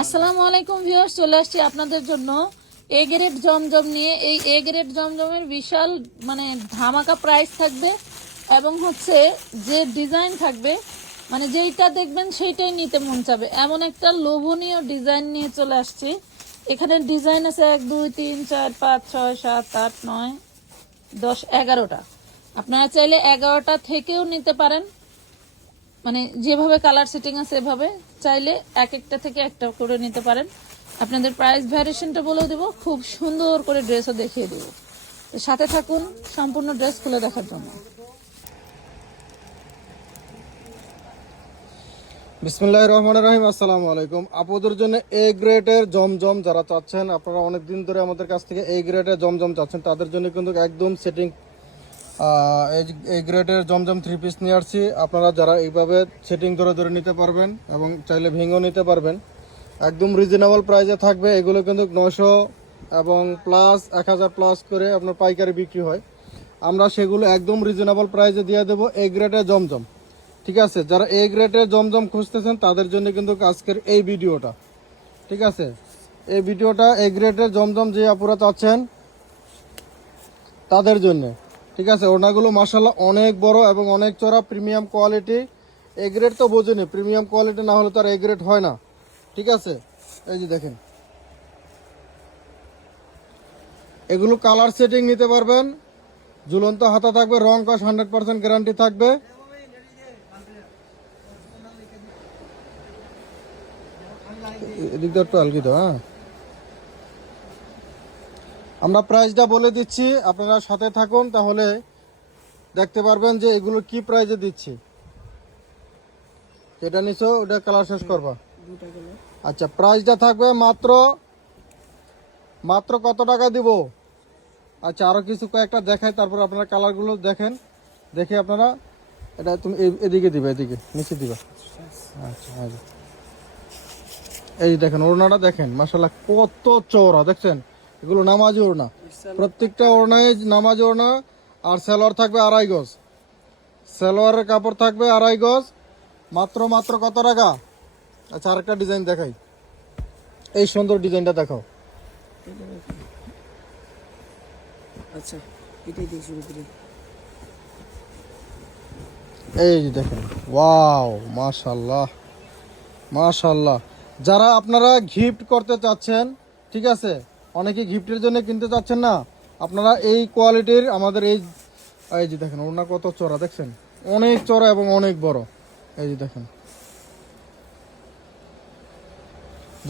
আসসালামু আলাইকুম ভিউয়ার্স, চলে আসছি আপনাদের জন্য এ গ্রেড জমজম নিয়ে। এই এ গ্রেড জমজমের বিশাল মানে ধামাকা প্রাইস থাকবে এবং হচ্ছে যে ডিজাইন থাকবে মানে যেইটা দেখবেন সেইটাই নিতে মন চাবে, এমন একটা লোভনীয় ডিজাইন নিয়ে চলে আসছি। এখানে ডিজাইন আছে 1 2 3 4 5 6 7 8 9 10 11টা। আপনারা চাইলে 11টা থেকেও নিতে পারেন, মানে যেভাবে কালার সেটিং আছে এভাবে চাইলে এক একটা থেকে একটা করে নিতে পারেন। আপনাদের প্রাইস ভ্যারিয়েশনটা বলেও দেবো, খুব সুন্দর করে ড্রেসও দেখিয়ে দেবো। তো সাথে থাকুন সম্পূর্ণ ড্রেস খুলে দেখার জন্য। বিসমিল্লাহির রহমানির রহিম। আসসালামু আলাইকুম। আপুদের জন্য এ গ্রেডের জমজম যারা চাচ্ছেন, আপনারা অনেক দিন ধরে আমাদের কাছ থেকে এই গ্রেডের জমজম চাচ্ছেন, তাদের জন্য কিন্তু একদম সেটিং এই গ্রেডের জমজম 3 পিস নিয়ে আসছি। আপনারা যারা এইভাবে সেটিং ধরে ধরে নিতে পারবেন এবং চাইলে ভেঙেও নিতে পারবেন, একদম রিজনেবল প্রাইসে থাকবে। এগুলো কিন্তু 900 এবং প্লাস 1000 প্লাস করে আপনার পাইকারি বিক্রি হয়। আমরা সেগুলো একদম রিজনেবল প্রাইসে দিয়ে দেবো এই গ্রেডের জমজম। ঠিক আছে, যারা এই গ্রেডের জমজম খুঁজতেছেন তাদের জন্য কিন্তু আজকের এই ভিডিওটা। ঠিক আছে, এই ভিডিওটা এই গ্রেডের জমজম যে আপুরা চাচ্ছেন তাদের জন্য। ঠিক আছে, ওড়নাগুলো মাশাআল্লাহ অনেক বড় এবং অনেক চড়া, প্রিমিয়াম কোয়ালিটি। এ গ্রেড তো বোঝেনি, প্রিমিয়াম কোয়ালিটি না হলে তো আর এ গ্রেড হয় না। ঠিক আছে, এই যে দেখেন, এগুলো কালার সেটিং নিতে পারবেন, ঝুলন্ত হাতা থাকবে, রং কস 100% গ্যারান্টি থাকবে। এদিকটা একটু আলগি তো। হ্যাঁ, আমরা প্রাইসটা বলে দিচ্ছি, আপনারা সাথে থাকুন, তাহলে দেখতে পারবেন যে এগুলো কি প্রাইসে দিচ্ছি। এটা নিছো, ওটা কালার শেষ করবা। আচ্ছা, প্রাইসটা থাকবে মাত্র কত টাকা দিব? আচ্ছা, আরো কিছু কয়েকটা দেখাই, তারপর আপনারা কালারগুলো দেখেন, দেখে আপনারা এটা তুমি এদিকে দিবে, এদিকে নিচে দিবা। আচ্ছা, এই দেখেন ওড়নাটা দেখেন, মাশাআল্লাহ কত চওড়া দেখছেন। এগুলো নামাজি ওড়না, প্রত্যেকটা ওড়নায় নামাজি ওড়না। আর সালোয়ার থাকবে 2.5 গজ, সালোয়ারের কাপড় থাকবে 2.5 গজ। মাত্র কত টাকা? আচ্ছা, আরেকটা ডিজাইন দেখাই, এই সুন্দর ডিজাইনটা দেখাও। আচ্ছা, এটাই দিয়ে শুরু করি। এই যে দেখেন, ওয়াও, মাশাআল্লাহ মাশাআল্লাহ। যারা আপনারা গিফট করতে চাচ্ছেন, ঠিক আছে, অনেকে গিফটের জন্য কিনতে চাচ্ছেন না, আপনারা এই কোয়ালিটির আমাদের এই যে দেখেন ওড়না কত চড়া দেখছেন, অনেক চড়া এবং অনেক বড়। এই যে দেখেন,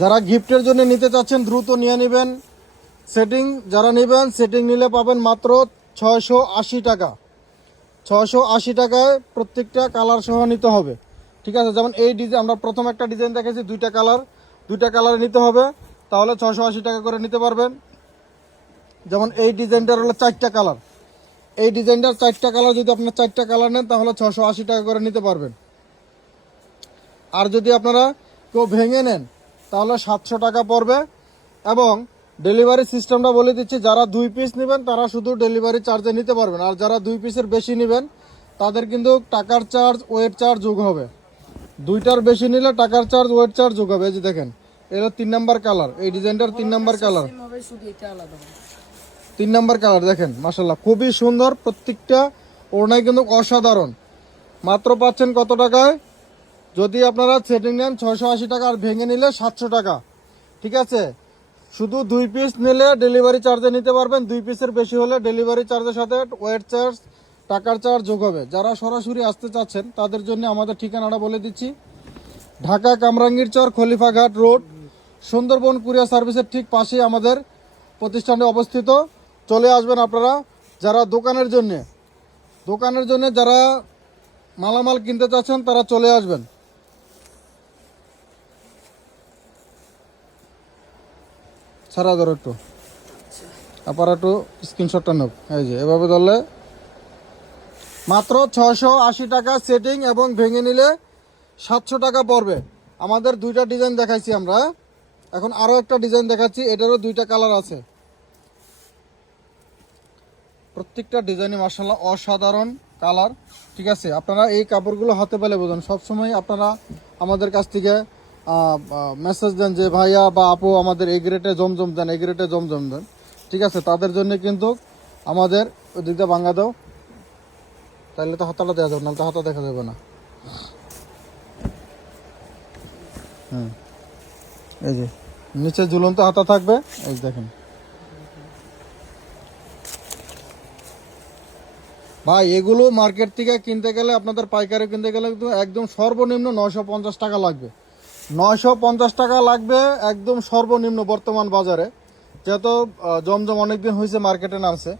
যারা গিফটের জন্য নিতে চাচ্ছেন দ্রুত নিয়ে নেবেন। সেটিং যারা নেবেন, সেটিং নিলে পাবেন মাত্র 680 টাকা। 680 টাকায় প্রত্যেকটা কালার সহ নিতে হবে। ঠিক আছে, যেমন এই ডিজাইন আমরা প্রথম একটা ডিজাইন দেখেছি, দুইটা কালার নিতে হবে, তাহলে 680 টাকা করে নিতে পারবেন। যেমন এই ডিজাইনটার হলো 4টা কালার, এই ডিজাইনটার 4টা কালার, যদি আপনার 4টা কালার নেন তাহলে 680 টাকা করে নিতে পারবেন। আর যদি আপনারা কেউ ভেঙে নেন তাহলে 700 টাকা পড়বে। এবং ডেলিভারি সিস্টেমটা বলে দিচ্ছি, যারা 2 পিস নেবেন তারা শুধু ডেলিভারি চার্জে নিতে পারবেন, আর যারা 2 পিসের বেশি নেবেন তাদের কিন্তু টাকার চার্জ, ওয়েট চার্জ যোগ হবে। 2টার বেশি নিলে টাকার চার্জ, ওয়েট চার্জ যোগ হবে। এই যে দেখেন, এটা 3 নাম্বার কালার, এই ডিজাইনটার 3 নাম্বার কালার, শুধু এটা আলাদা। 3 নাম্বার কালার দেখেন, মাশাআল্লাহ খুবই সুন্দর। প্রত্যেকটা ওড়নায় কিন্তু অসাধারণ। মাত্র পাচ্ছেন কত টাকায়? যদি আপনারা সেটিং নেন 680 টাকা, আর ভেঙে নিলে 700 টাকা। ঠিক আছে, শুধু 2 পিস নিলে ডেলিভারি চার্জে নিতে পারবেন, 2 পিসের বেশি হলে ডেলিভারি চার্জের সাথে ওয়েট চার্জ, টাকার চার্জ যোগ হবে। যারা সরাসরি আসতে চাচ্ছেন তাদের জন্য আমাদের ঠিকানাটা বলে দিচ্ছি, ঢাকা কামরাঙ্গীর চর, খলিফাঘাট রোড, সুন্দরবন কুরিয়ার সার্ভিসের ঠিক পাশেই আমাদের প্রতিষ্ঠানটি অবস্থিত। চলে আসবেন আপনারা। যারা দোকানের জন্য যারা মালামাল কিনতে চাচ্ছেন তারা চলে আসবেন। সারা ধরো একটু, আপনারা একটু স্ক্রিনশটটা নেব। এই যে এভাবে ধরলে মাত্র 680 টাকা সেটিং, এবং ভেঙে নিলে 700 টাকা পড়বে। আমাদের 2টা ডিজাইন দেখাইছি আমরা, এখন আরও একটা ডিজাইন দেখাচ্ছি, এটারও 2টা কালার আছে। প্রত্যেকটা ডিজাইনে মাশাআল্লাহ অসাধারণ কালার। ঠিক আছে, আপনারা এই কাপড়গুলো হাতে পেলে বোঝেন। সবসময় আপনারা আমাদের কাছ থেকে মেসেজ দেন যে ভাইয়া বা আপু আমাদের এই গ্রেটে জমজম দেন, এই গ্রেটে জমজম দেন, ঠিক আছে, তাদের জন্য কিন্তু আমাদের ওই দিকটা ভাঙা দাও, তাহলে তো হাতাটা দেওয়া যাবে না, তো হাতা দেখা যাবে না। এই যে নিচে ঝুলন্ত হাতা থাকবে, এই যে দেখেন ভাই, এগুলো মার্কেট থেকে কিনতে গেলে আপনাদের পাইকারি কিনতে গেলে কিন্তু একদম সর্বনিম্ন 950 টাকা লাগবে, 950 টাকা লাগবে একদম সর্বনিম্ন বর্তমান বাজারে, যেহেতু জমজম অনেকদিন হয়েছে মার্কেটে নামছে।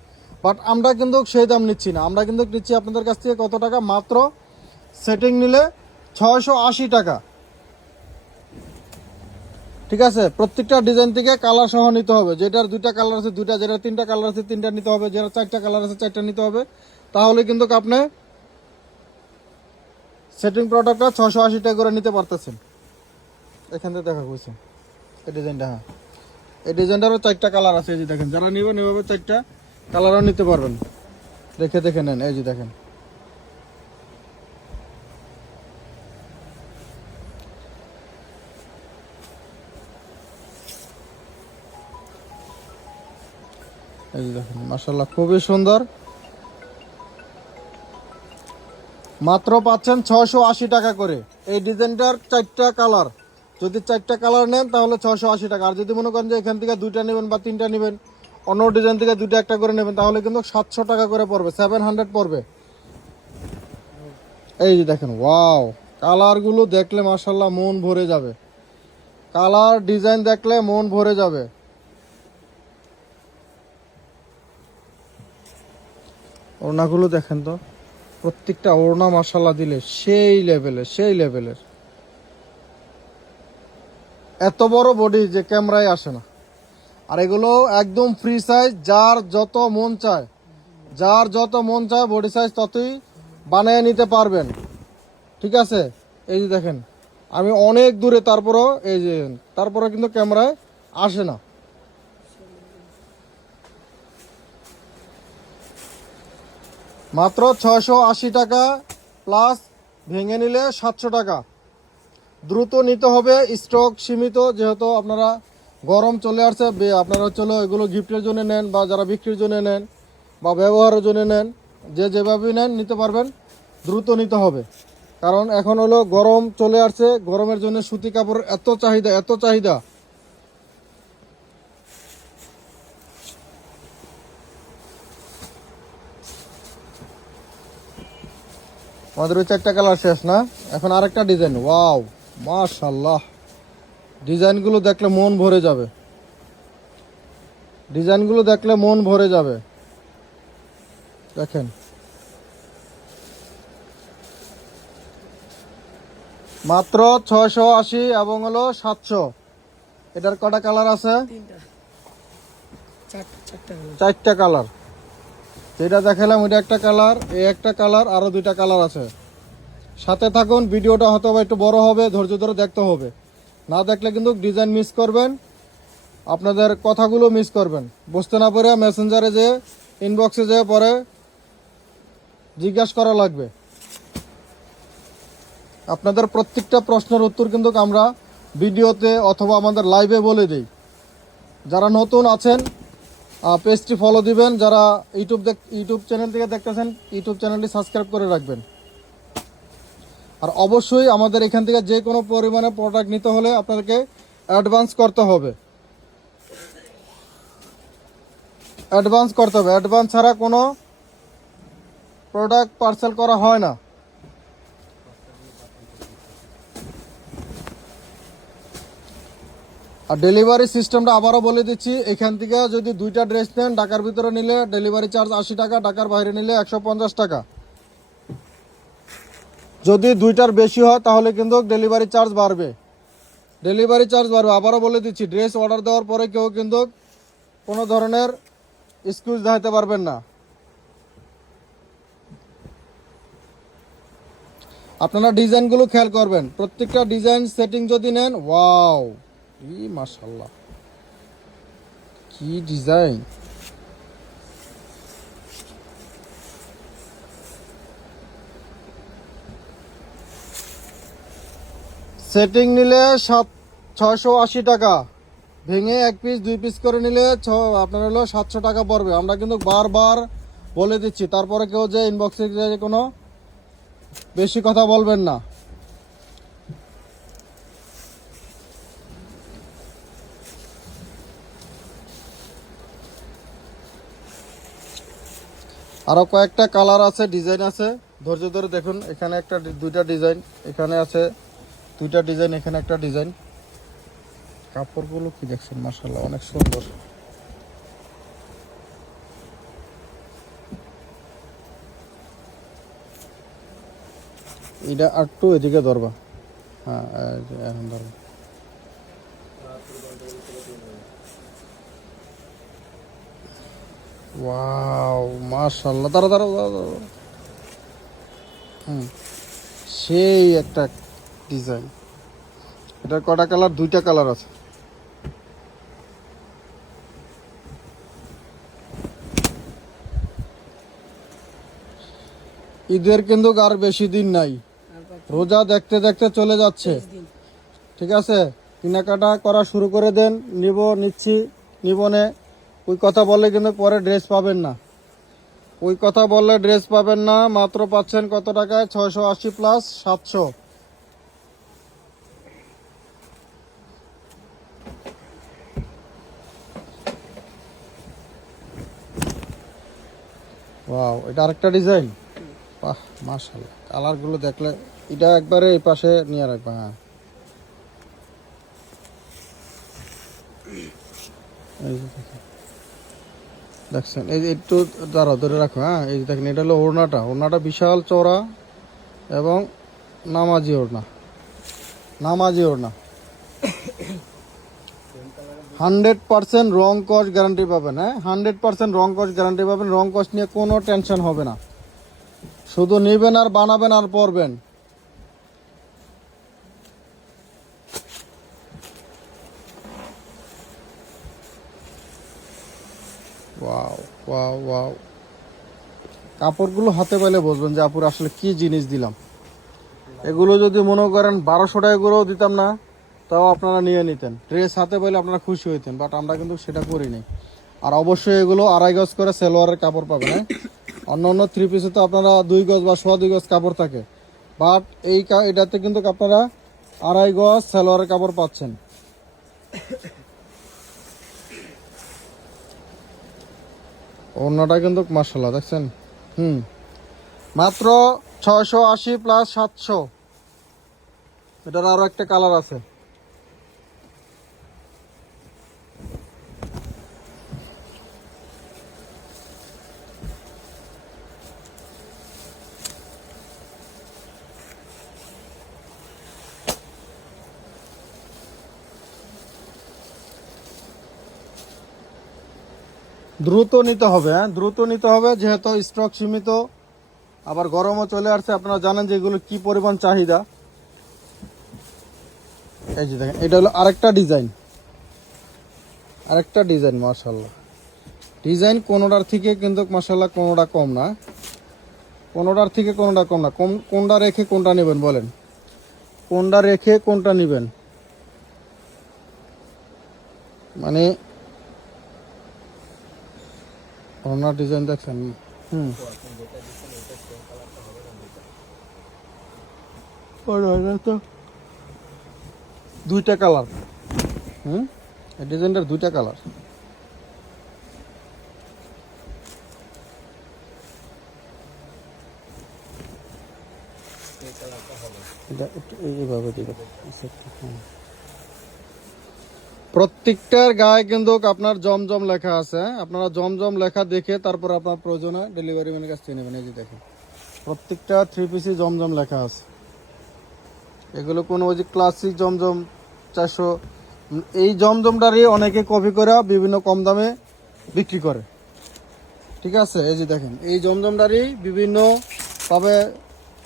বাট আমরা কিন্তু সেই দাম নিচ্ছি না, আমরা কিন্তু নিচ্ছি আপনাদের কাছ থেকে কত টাকা, মাত্র সেটিং নিলে 680 টাকা, ঠিক আছে। প্রত্যেকটা ডিজাইন থেকে কালার সহ নিতে হবে, যেটার 2টা কালার আছে 2টা, যেটার 3টা কালার আছে 3টা নিতে হবে, যেটার 4টা কালার আছে 4টা নিতে হবে, তাহলে কিন্তু আপনি সেটিং প্রোডাক্টটা 680 টাকা করে নিতে পারতেছেন। এখান থেকে দেখা হয়েছে এই ডিজাইনটা, হ্যাঁ এই ডিজাইনটারও 4টা কালার আছে, এই যে দেখেন, যারা নেবেন এভাবে 4টা কালারও নিতে পারবেন, দেখে দেখে নেন, এই যে দেখেন। এই যে দেখেন, মাশাআল্লাহ খুবই সুন্দর, মাত্র পাচ্ছেন 680 টাকা করে। এই ডিজাইনটার 4টা কালার, যদি 4টা কালার নেন তাহলে 680 টাকা, আর যদি মনে করেন যে এখান থেকে 2টা নেবেন বা 3টা নেবেন, অন্য ডিজাইন থেকে 2টা একটা করে নেবেন, তাহলে কিন্তু 700 টাকা করে পড়বে, 700 পড়বে। এই যে দেখেন, ওয়াও, কালারগুলো দেখলে মাশাআল্লাহ মন ভরে যাবে, কালার ডিজাইন দেখলে মন ভরে যাবে। ওড়নাগুলো দেখেন তো, প্রত্যেকটা ওড়না মাশাআল্লাহ দিলে সেই লেভেলের, এত বড় বডি যে ক্যামেরায় আসে না। আর এগুলো একদম ফ্রি সাইজ, যার যত মন চায় বডি সাইজ ততই বানিয়ে নিতে পারবেন, ঠিক আছে। এই যে দেখেন, আমি অনেক দূরে, তারপরও কিন্তু ক্যামেরায় আসে না। মাত্র 680 টাকা প্লাস ভেঙে নিলে 700 টাকা। দ্রুত নিতে হবে, স্টক সীমিত, যেহেতু আপনারা গরম চলে আসছে, আপনারা চলো এগুলো গিফটের জন্য নেন বা যারা বিক্রির জন্য নেন বা ব্যবহারের জন্য নেন, যে যেভাবেই নেন নিতে পারবেন, দ্রুত নিতে হবে। কারণ এখন হলো গরম চলে আসছে, গরমের জন্য সুতি কাপড়ের এত চাহিদা। আমাদের ওই 4টা কালার শেষ না, এখন আরেকটা ডিজাইন, ওয়াও মাশাআল্লাহ, ডিজাইনগুলো দেখলে মন ভরে যাবে, দেখেন মাত্র 680 এবং হলো 700। এটার কটা কালার আছে? 4টা কালার, যেটা দেখালাম ওইটা একটা কালার, এই একটা কালার, আরো 2টা কালার আছে। সাথে থাকুন, ভিডিওটা হয়তো একটু বড় হবে, ধৈর্য ধরে দেখতে হবে, না দেখলে কিন্তু ডিজাইন মিস করবেন, আপনাদের কথাগুলো মিস করবেন, বুঝতে না পারে মেসেঞ্জারে যে ইনবক্সে যেয়ে পরে জিজ্ঞাসা করা লাগবে। আপনাদের প্রত্যেকটা প্রশ্নের উত্তর কিন্তু আমরা ভিডিওতে অথবা আমাদের লাইভে বলে দিই। যারা নতুন আছেন পেজটি ফলো দিবেন, যারা ইউটিউব চ্যানেল থেকে দেখতেছেন ইউটিউব চ্যানেলটি সাবস্ক্রাইব করে রাখবেন। আর অবশ্যই আমাদের এখান থেকে যে কোনো পরিমাণে প্রোডাক্ট নিতে হলে আপনাদেরকে অ্যাডভান্স করতে হবে, অ্যাডভান্স ছাড়া কোনো প্রোডাক্ট পার্সেল করা হয় না। আর ডেলিভারি সিস্টেমটা আবারও বলে দিচ্ছি, এখান থেকে যদি 2টা ড্রেস নেন, ঢাকার ভিতরে নিলে ডেলিভারি চার্জ 80 টাকা, ঢাকার বাইরে নিলে 150 টাকা। যদি 2টার বেশি হয় তাহলে কিন্তু ডেলিভারি চার্জ বাড়বে। আবারও বলে দিচ্ছি, ড্রেস অর্ডার দেওয়ার পরে কেউ কিন্তু কোনো ধরনের এক্সকিউজ দেখাতে পারবেন না। আপনারা ডিজাইনগুলো খেয়াল করবেন, প্রত্যেকটা ডিজাইন সেটিং যদি নেন, ওয়াও মাশাআল্লাহ কি ডিজাইন, সেটিং নিলে 680 টাকা, ভেঙে 1 পিস 2 পিস করে নিলে আপনার হলো 700 টাকা পড়বে। আমরা কিন্তু বারবার বলে দিচ্ছি, তারপরে কেউ যে ইনবক্সে কোনো বেশি কথা বলবেন না। আরো কয়েকটা কালার আছে, ডিজাইন আছে, ধৈর্য ধরে দেখুন। এখানে একটা দুইটা ডিজাইন, এখানে আছে দুইটা ডিজাইন, এখানে একটা ডিজাইন। কাপড়গুলো কি দেখছেন, মাশাআল্লাহ অনেক সুন্দর। এটা একটু এদিকে ধরবা, হ্যাঁ এখন ধরবা। ওয়াও মাশাআল্লাহ, দাঁড়া দাঁড়া দাঁড়া। সেই একটা ডিজাইন। এটার কটা কালার? দুইটা কালার আছে। ঈদের কিন্তু আর বেশি দিন নাই, রোজা দেখতে দেখতে চলে যাচ্ছে। ঠিক আছে, কেনাকাটা করা শুরু করে দেন। নিচ্ছি নিবনে ওই কথা বললে কিন্তু পরে ড্রেস পাবেন না। ওই কথা বললে ড্রেস পাবেন না। মাত্র পাচ্ছেন কত টাকায়? 680 প্লাস 700। ওয়াও, এটা আরেকটা ডিজাইন। বাহ মাশাআল্লাহ, কালারগুলো দেখলে এটা একবারে এই পাশে নিয়ে রাখবা। হ্যাঁ, এই যে দেখছেন, এই যে একটু দাঁড়া ধরে রাখো। হ্যাঁ, এই যে দেখেন, এটা হলো ওড়নাটা। ওড়নাটা বিশাল চওড়া এবং নামাজি ওড়না। নামাজি ওড়না 100% রং কস গ্যারান্টি পাবেন। হ্যাঁ, 100% রং কস গ্যারান্টি পাবেন। রং কস নিয়ে কোনো টেনশন হবে না, শুধু নেবেন আর বানাবেন আর পরবেন। ওয়াও ওয়াও ওয়াও, কাপড়গুলো হাতে পেলে বুঝবেন যে আপুর আসলে কি জিনিস দিলাম। এগুলো যদি মনে করেন 1200 টাকা করেও দিতাম না, তাও আপনারা নিয়ে নিতেন। ড্রেস হাতে পেলে আপনারা খুশি হইতেন, বাট আমরা কিন্তু সেটা করিনি। আর অবশ্যই এগুলো 2.5 গজ করে সেলোয়ারের কাপড় পাবেন। হ্যাঁ, অন্য অন্য 3 পিসে তো আপনারা 2 গজ বা 2.25 গজ কাপড় থাকে, বাট এটাতে কিন্তু আপনারা 2.5 গজ সেলোয়ারের কাপড় পাচ্ছেন। ওড়নাটা কিন্তু মাশাআল্লাহ দেখছেন। মাত্র 680 প্লাস 700। এটার আরো একটা কালার আছে। দ্রুত নিতে হবে। হ্যাঁ, দ্রুত নিতে হবে, যেহেতু স্টক সীমিত, আবার গরমও চলে আসছে। আপনারা জানেন যে এগুলো কি পরিমাণ চাহিদা। এই যে দেখেন, এটা হলো আরেকটা ডিজাইন। আরেকটা ডিজাইন মাশাআল্লাহ। ডিজাইন কোনোটার থেকে কিন্তু মাশাআল্লাহ কোনোটা কম না। কোনোটার থেকে কোনোটা কম না। কোনটা রেখে কোনটা নেবেন বলেন? কোনটা রেখে কোনটা নেবেন? মানে ওনার ডিজাইন দেখছেন। তো দুইটা কালার। এই ডিজাইনটার দুইটা কালার। এটা একটু এইভাবে দিবেন। প্রত্যেকটার গায়ে কিন্তু আপনার জমজম লেখা আছে। আপনারা জমজম লেখা দেখে তারপর আপনার প্রয়োজনে ডেলিভারি ম্যানের কাছ থেকে নেবেন। এই যে দেখেন, প্রত্যেকটা 3 পিসে জমজম লেখা আছে। এগুলো কোনো ওই যে ক্লাসিক জমজম 400, এই জমজমটারই অনেকে কপি করে বিভিন্ন কম দামে বিক্রি করে। ঠিক আছে, এই যে দেখেন, এই জমজমটারই বিভিন্নভাবে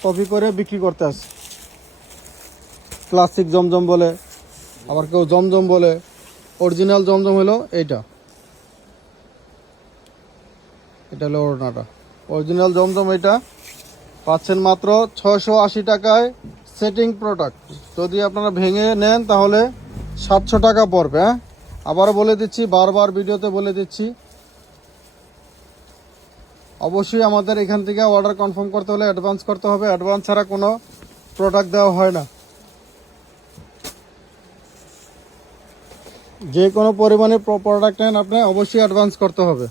কপি করে বিক্রি করতে আছে। ক্লাসিক জমজম বলে, আবার কেউ জমজম বলে। অরিজিনাল জমজম হলো এইটা। এটা হলো ওড়নাটা। অরিজিনাল জমজম এটা পাচ্ছেন মাত্র 680 টাকায় সেটিং প্রোডাক্ট যদি আপনারা ভেঙে নেন তাহলে 700 টাকা পড়বে। হ্যাঁ, আবার বলে দিচ্ছি, বারবার ভিডিওতে বলে দিচ্ছি, অবশ্যই আমাদের এখান থেকে অর্ডার কনফার্ম করতে হলে অ্যাডভান্স করতে হবে। অ্যাডভান্স ছাড়া কোনো প্রোডাক্ট দেওয়া হয় না। যে কোনো পরিমাণে প্রোডাক্ট নেন আপনি অবশ্যই অ্যাডভান্স করতে হবে।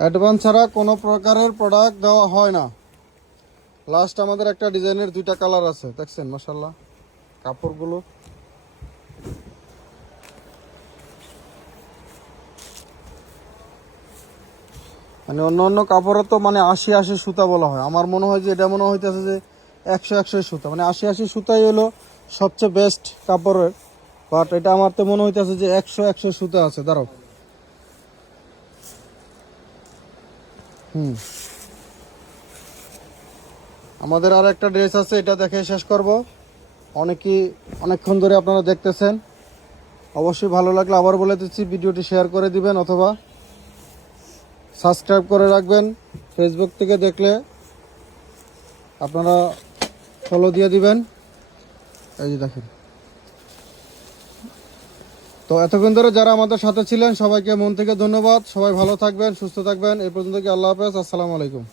অ্যাডভান্স ছাড়া কোনো প্রকারের প্রোডাক্ট দেওয়া হয় না। লাস্ট আমাদের একটা ডিজাইনের 2টা কালার আছে, দেখছেন মাশাআল্লাহ কাপড়গুলো। মানে অন্য অন্য কাপড়ে তো মানে 80 সুতা বলা হয়, আমার মনে হয় যে এটা মনে হইতেছে যে 100 সুতা, মানে 80 সুতাই হলো সবচেয়ে বেস্ট কাপড়ের। বাট এটা আমার তো মনে হইতেছে যে 100 সুতা আছে। দাঁড়াও, আমাদের আর একটা ড্রেস আছে, এটা দেখে শেষ করব। অনেকক্ষণ ধরে আপনারা দেখতেছেন, অবশ্যই ভালো লাগলে আবার বলে দিচ্ছি ভিডিওটি শেয়ার করে দিবেন অথবা সাবস্ক্রাইব করে রাখবেন। ফেসবুক থেকে দেখলে আপনারা ফলো দিয়ে দিবেন। এই যে দেখেন। তো এতক্ষণ ধরে যারা আমাদের সাথে ছিলেন সবাইকে মন থেকে ধন্যবাদ। সবাই ভালো থাকবেন, সুস্থ থাকবেন। এই পর্যন্ত কি, আল্লাহ হাফেজ, আসসালামু আলাইকুম।